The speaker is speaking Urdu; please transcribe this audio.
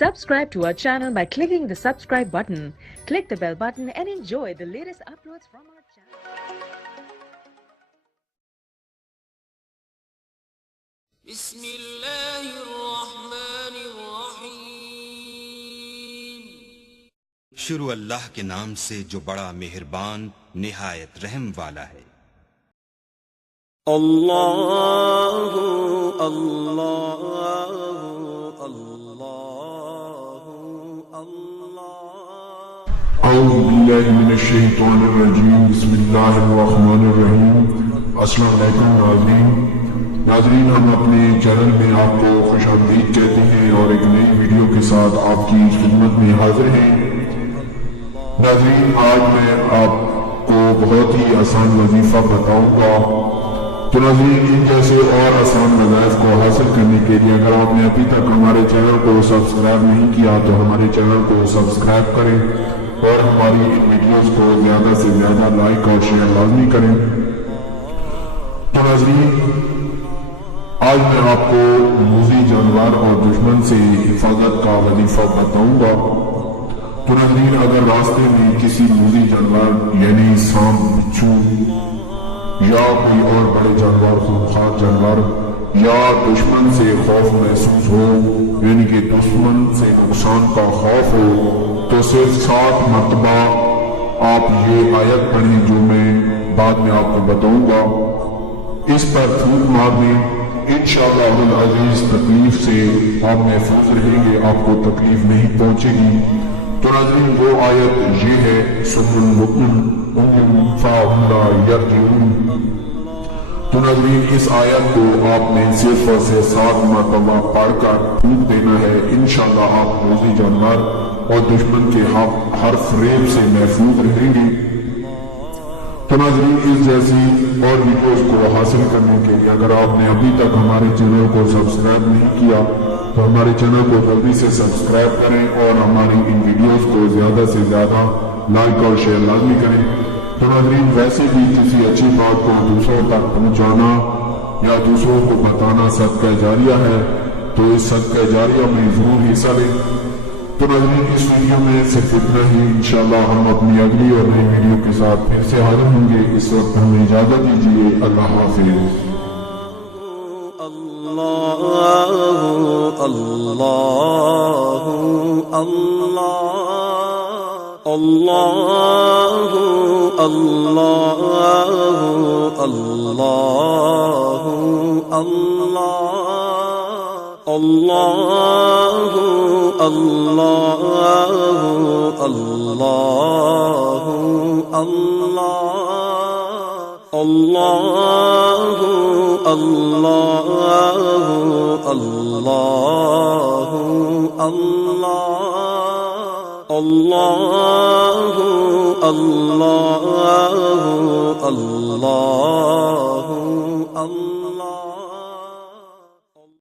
Subscribe to our channel by clicking the subscribe button. Click the bell button and enjoy the latest uploads from our channel. بسم اللہ الرحمن الرحیم. شروع اللہ کے نام سے جو بڑا مہربان نہایت رحم والا ہے. اللہ اللہ اللہ اللہ. اعوذ باللہ من الشیطان الرجیم. بسم اللہ الرحمن الرحیم. السلام علیکم ناظرین، ہم اپنے چینل میں آپ کو خوش آمدید کہتے ہیں اور ایک نئی ویڈیو کے ساتھ آپ کی خدمت میں حاضر ہیں. ناظرین، آج میں آپ کو بہت ہی آسان وظیفہ بتاؤں گا. تو ناظرین، ان جیسے اور آسان وظائف کو حاصل کرنے کے لیے اگر آپ نے ابھی تک ہمارے چینل کو سبسکرائب نہیں کیا تو ہمارے چینل کو سبسکرائب کریں اور ہماری ان ویڈیوز کو زیادہ سے زیادہ لائک اور شیئر لازمی کریں. تو ناظرین، آج میں آپ کو موذی جانور اور دشمن سے حفاظت کا وظیفہ بتاؤں گا. تو ناظرین، اگر راستے میں کسی موذی جانور یعنی سانپ، بچھو یا کوئی اور بڑے جانور، خونخوار جانور یا دشمن سے خوف محسوس ہو، یعنی کہ دشمن سے نقصان کا خوف ہو، تو صرف 7 مرتبہ آپ یہ آیت پڑھیں جو میں بعد میں آپ کو بتاؤں گا. اس پر تھوک مار دیں، انشاءاللہ العزیز تکلیف سے آپ محفوظ رہیں گے، آپ کو تکلیف نہیں پہنچے گی. تو ناظرین، وہ آیت یہ ہے سم البکم عمی فہم لا یرجعون. تو ناظرین، اس آیت کو آپ نے صرف اور صرف 7 مرتبہ پڑھ کر پھونک دینا ہے. انشاءاللہ آپ موذی جانور اور دشمن کے ہر فریب سے محفوظ رہیں گے. تو ناظرین، اس جیسی اور ویڈیوز کو حاصل کرنے کے لیے اگر آپ نے ابھی تک ہمارے چینل کو سبسکرائب نہیں کیا تو ہمارے چینل کو جلدی سے سبسکرائب کریں اور ہماری ان ویڈیوز کو زیادہ سے زیادہ لائک اور شیئر لازمی کریں. تو ناظرین، ویسے بھی کسی اچھی بات کو دوسروں تک پہنچانا یا دوسروں کو بتانا صدقہ جاریہ ہے، تو اس صدقہ جاریہ میں ضرور حصہ لیں. تو ناظرین، اس ویڈیو میں صرف اتنا ہی. انشاءاللہ ہم اپنی اگلی اور نئی ویڈیو کے ساتھ پھر سے حاضر ہوں گے. اس وقت ہمیں اجازت دیجیے. اللہ حافظ. اللہ اللہ اللہ اللہ اللہ اللہ اللہ اللہ اللہ اللہ اللہ اللہ اللہ اللہ اللہ اللہ اللہ اللہ اللہ